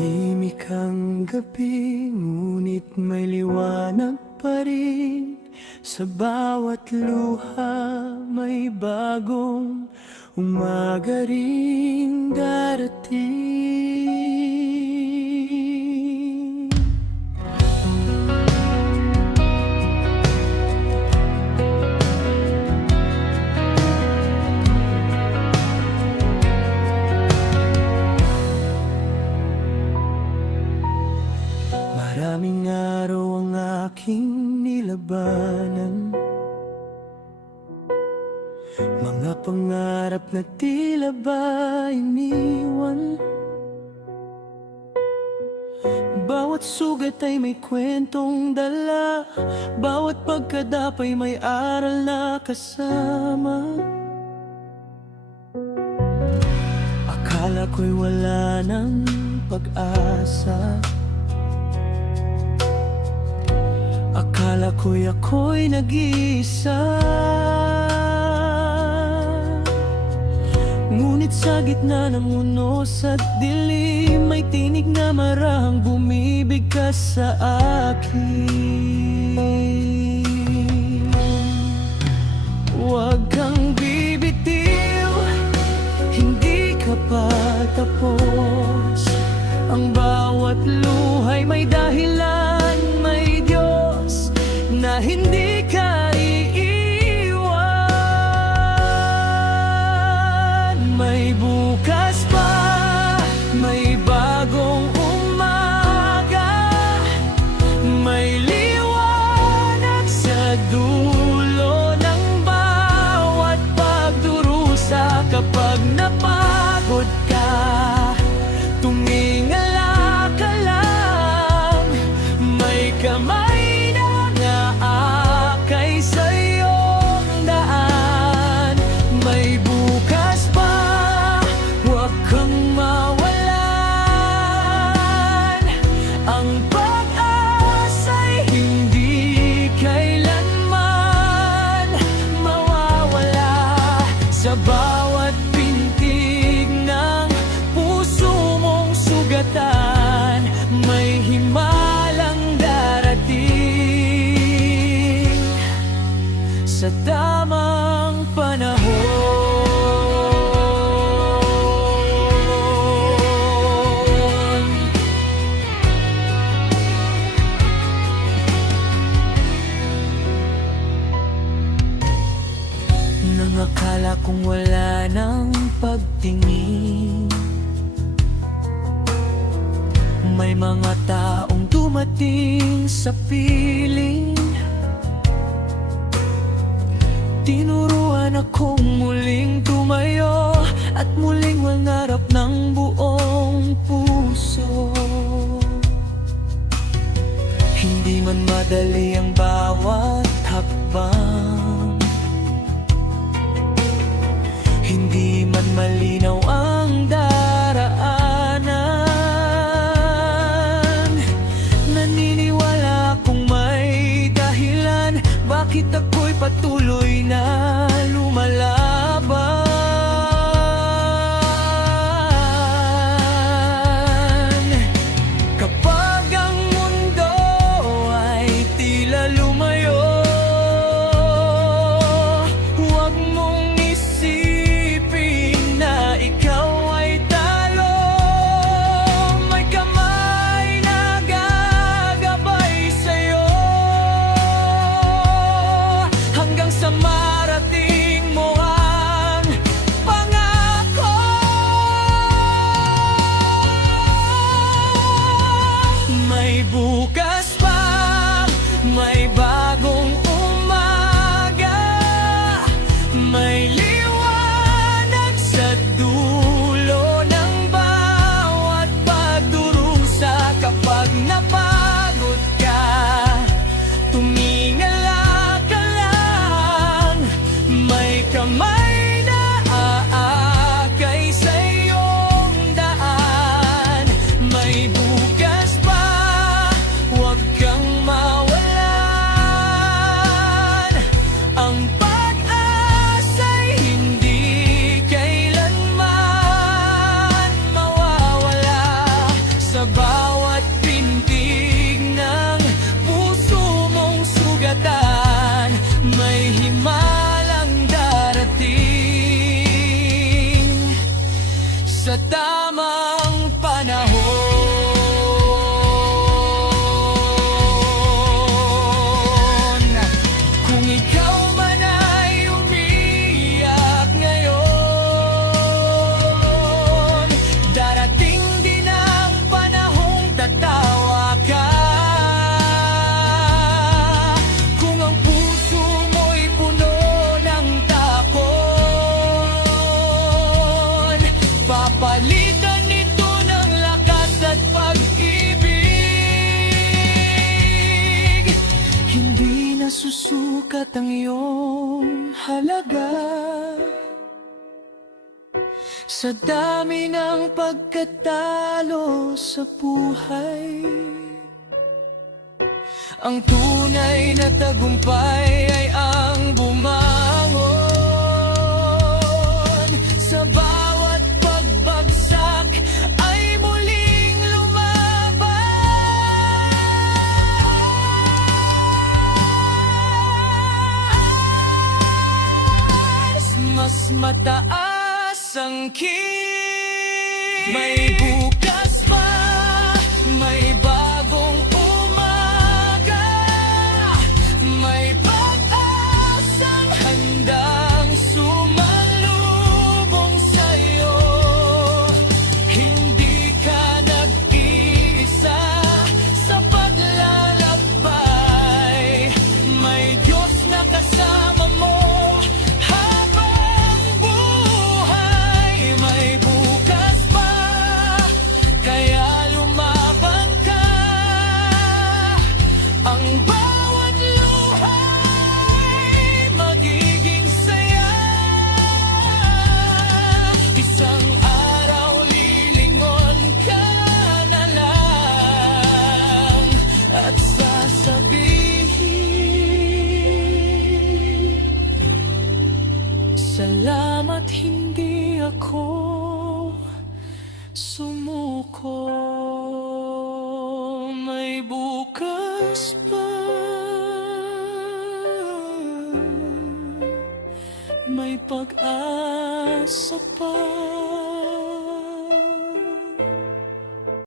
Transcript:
Tahimik ang gabi, ngunit may liwanag pa rin. Sa bawat luha may bagong umaga ring darating. Maraming araw ang aking nilabanan, mga pangarap na tila ba iniwan. Bawat sugat ay may kwentong dala, bawat pagkadapay may aral na kasama. Akala ko'y wala ng pag-asa, akala ko'y ako'y nag-iisa. Ngunit sa gitna ng unos at dilim, may tinig na marahang bumibigkas sa akin. Huwag kang bibitiw, hindi ka pa tapos. Ang bawat luhay may dahilan, may Diyos na hindi ka iiwan. May bukas pa, may bagong umaga, may liwanag sa dulo ng bawat pagdurusa. Kapag napagod ka, tumingala ka lang, may kamay na naaakay sa iyong daan. May bukas pa, huwag kang mawalan. Ang pag-asa'y hindi kailanman mawawala. Sa bawat pintig ng puso mong sugatan, may himalang darating sa tamang panahon. Nang akala kong wala ng pagtingin, may mga taong dumating sa piling. Tinuruan akong muling tumayo at muling mangarap ng buong puso. Hindi man madali ang bawat hakbang, hindi man malinaw ang daraanan. Naniniwala akong may dahilan bakit ako'y patuloy na lumalaban. Kapag ang mundo ay tila sukat ang iyong halaga. Sa dami ng pagkatalo sa buhay, ang tunay na tagumpay ay ang bumangon. Sa bawat pagbagsak ay muling lumaban. Mas mataas ang kilos, may bukas pa, may bagong umaga, may pag-asang handang sumalubong sa'yo. Hindi ka nag-iisa sa paglalakbay, may Diyos na kasama mo habang buhay. May bukas pa, kaya lumaban ka. Ang bawat luhay magiging saya. Isang araw lilingon ka na lang at sasabihin, salamat, hindi ako sumuko. May bukas pa, may pag-asa pa.